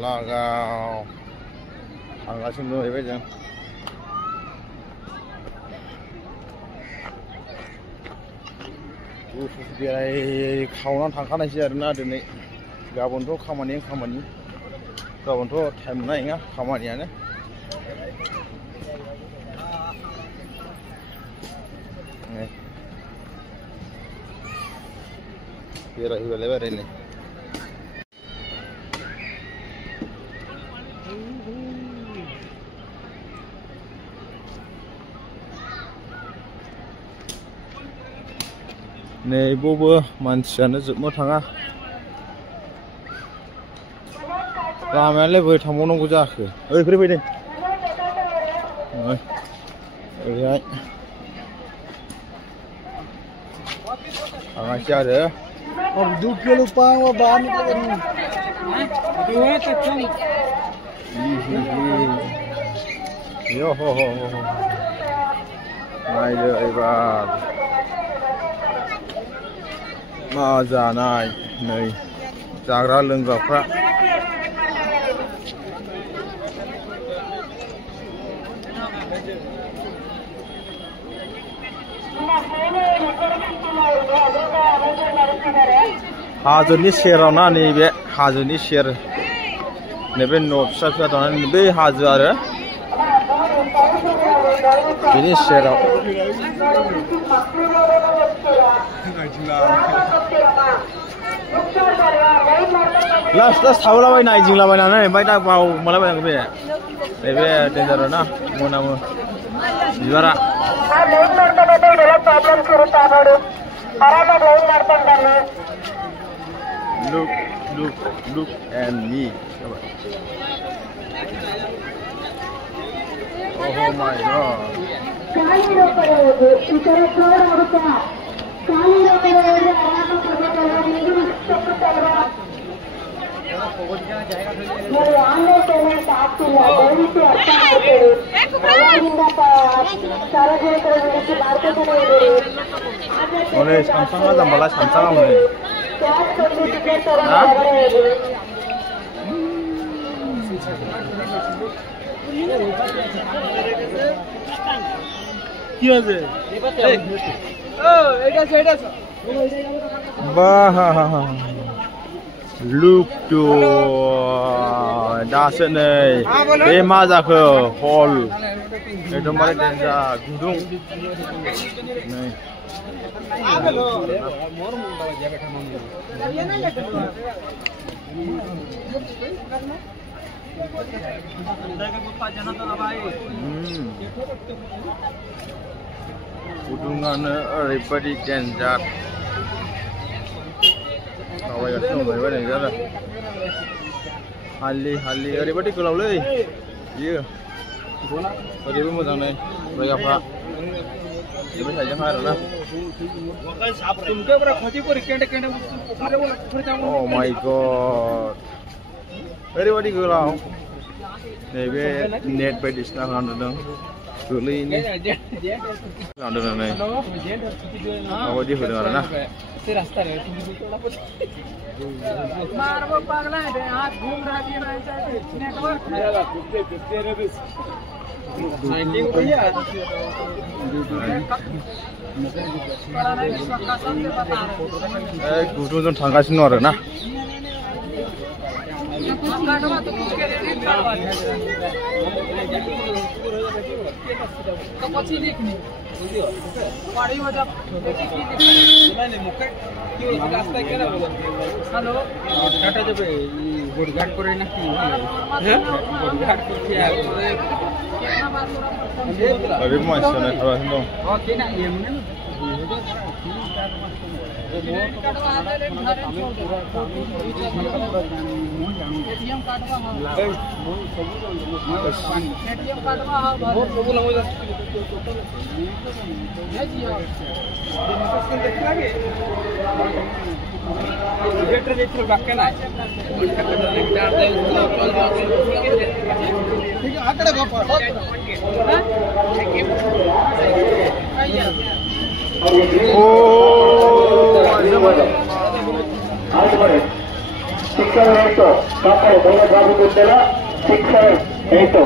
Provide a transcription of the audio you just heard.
लागाव थांगासिनो जाहैबाय जों बेरायखावनानै थांखानायसै आरोना दिनै गाबोनथ' खामानि गाबोनथ' टाइम मोननाय नङा खामानियानो बेरायहैबालाय बेरायनो नै बबो मानसियानो जोबनो थाङा लामायालाय बोरै थांबावनांगौ जाखो ओइ फैदों ओरैहाय थांगासिनो आरो अब 2 किलो पाऊँ बाहर निकलेगा यो हो नायदो एबार मा जानाय नै जाग्रा लोंग्राफ्रा हाजोनि सेराव ना नैबे हाजोनि सेर नैबे न' फिसा फिसा दं बे हाजो आरो बेनि सेराव लास्ट थाबोलाबायना आइजिंलाबायनानै ओमफ्राय दा बाव मालाबायनांगौ बे नैबे डेन्जार ना मोनामो बिबारा look and me oh my god oleh Samsung aja malah Samsung oleh look to दासो नै बे मा जाखो हल एकदमबारे डेन्जार गुदुं नै गुदुङानो ओरैबायदि डेन्जार थाबायगासिनो दं जाहैबाय नै हालि ओरैबायदि गोलावलै बियो ओरैबो मोजां नै जायगाफ्रा बे साइडजों आरोना oh my god ओरैबायदि गोलाव नैबे नेट बायदिसिना खालामदों गोलैयैनि खालामदों नै माबायदि होदों आरोना मारबो पागला है हाथ घूम रहा है नेटवर्क साइकिल भैया गुदुंजों थांगासिनो दं आरोना हेलो टाटा जब गोडघाट पर ना गोडघाट पर ओरै मानसियानो थागासिनो दं 678 ಕಾಪಾಡಿ 3 ಟ್ರಾಫಿಕ್ ಉದ್ದೆಲ್ಲ 678